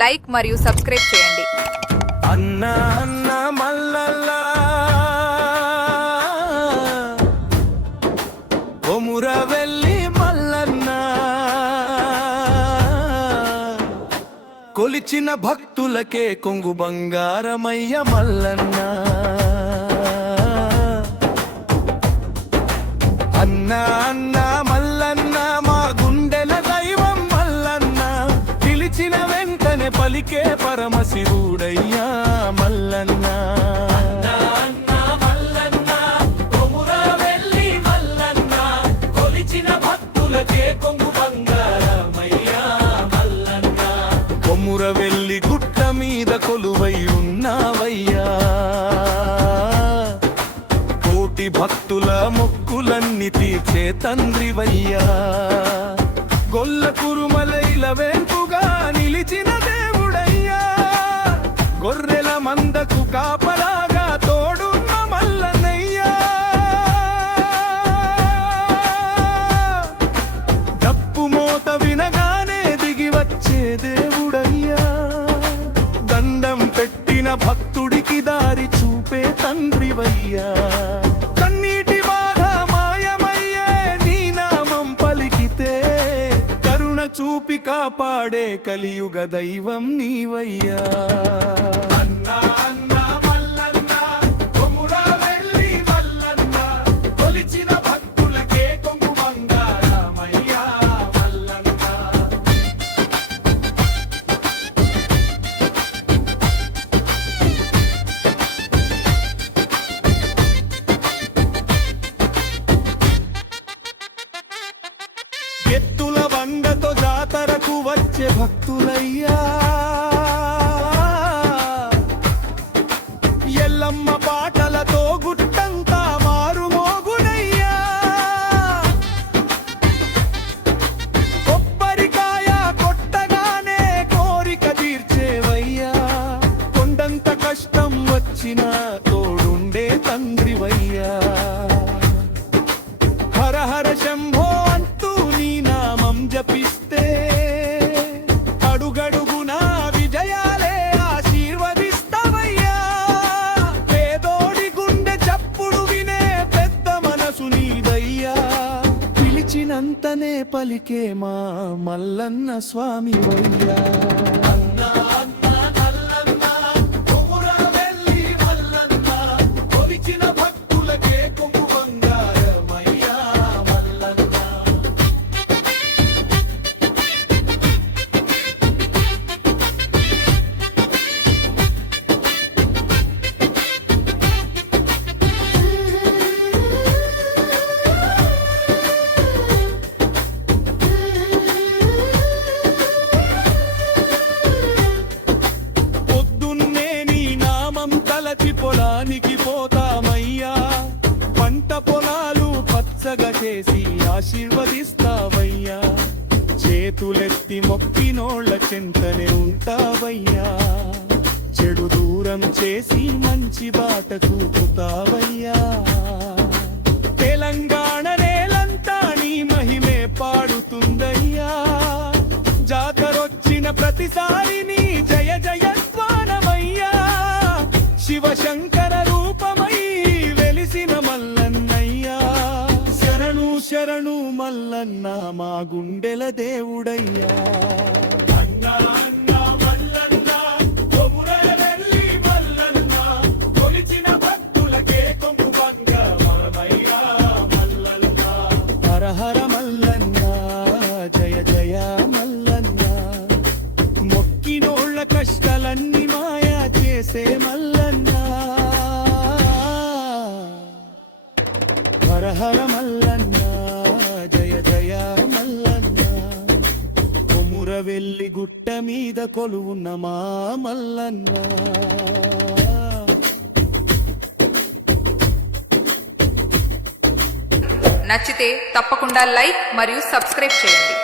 Like మరియు subscribe చేయండి. అన్న అన్న మల్లల్ల కొమురవెల్లి మల్లన్న కొలిచిన భక్తులకే కొంగు బంగారమయ్య మల్లన్న. అన్న అన్న మల్లన్న మా గుండెల దైవం మల్లన్న, పిలిచిన వెంటనే పలికే పరమశివుడయ్యా మల్లన్న. కొమురవెల్లి గుట్ట మీద కొలువై ఉన్నావయ్యా, కోటి భక్తుల మొక్కులన్నీ తీర్చే తండ్రివయ్యా. గొల్ల కురుమలైల వెంపుగా నిలిచిన దేవుడయ్యా, గొర్రెల మందకు కాపలాగా తోడున్న మల్లన్నయ్యా. డప్పు మోత వినగానే దిగి వచ్చే దేవుడయ్యా, దండం పెట్టిన భక్తుడికి దారి చూపే తండ్రివయ్యా. కన్నీటి బాధ మాయమయ్యే నీ నామం పలికితే, కరుణ చూపి కాపాడే కలియుగ దైవం నీవయ్యా. అన్నా అన్నా మల్లన్న కొమురవెల్లి మల్లన్న, కొలిచిన భక్తులకే కొంగు బంగారమయ్యా మల్లన్న. ఎత్తుల బండతో జాతరకు వచ్చే భక్తులయ్యా, ఎల్లమ్మ పాటలతో గుట్టంతా మారుమోగునయ్యా. కొబ్బరికాయ కొట్టగానే కోరిక తీర్చేవయ్యా, కొండంత కష్టం వచ్చినా తోడుండే తండ్రివయ్యా. హర హర శంభో అంటూ నీ నామం జపిస్తే, అడుగడుగునా విజయాలే ఆశీర్వదిస్తావయ్యా. పేదోడి గుండె చప్పుడు వినే పెద్ద మనసు నీదయ్యా, పిలిచినంతనే పలికే మా మల్లన్న స్వామివయ్యా. పొలానికి పోతామయ్యా, పంట పొలాలు పచ్చగా చేసి ఆశీర్వదిస్తావయ్యా. చేతులెత్తి మొక్కినోళ్ళ చెంతనే ఉంటావయ్యా, చెడు దూరం చేసి మంచి బాట చూపుతావయ్యా. తెలంగాణ నేలంతా నీ మహిమే పాడుతుందయ్యా, జాతరొచ్చిన ప్రతిసారి నీ జయ జయత్వానమయ్యా. శివశంకర రూపమై వెలిసిన మల్లన్నయ్యా, శరణు శరణు మల్లన్న మా గుండెల దేవుడయ్యా. అన్నా అన్నా మల్లన్న కొమురవెల్లి మల్లన్న, కొలిచిన భక్తులకే కొంగు బంగారమయ్యా మల్లన్న. హర హర మల్లన్న జయ జయ మల్లన్న, మొక్కినోళ్ళ కష్టాలన్నీ మాయా చేసే మల్లన్న. హర హర మల్లన్న జయ జయ మల్లన్న, కొమురవెల్లి గుట్ట మీద కొలువున్న మా మల్లన్న. నచ్చితే తప్పకుండా లైక్ మరియు సబ్స్క్రైబ్ చేయండి.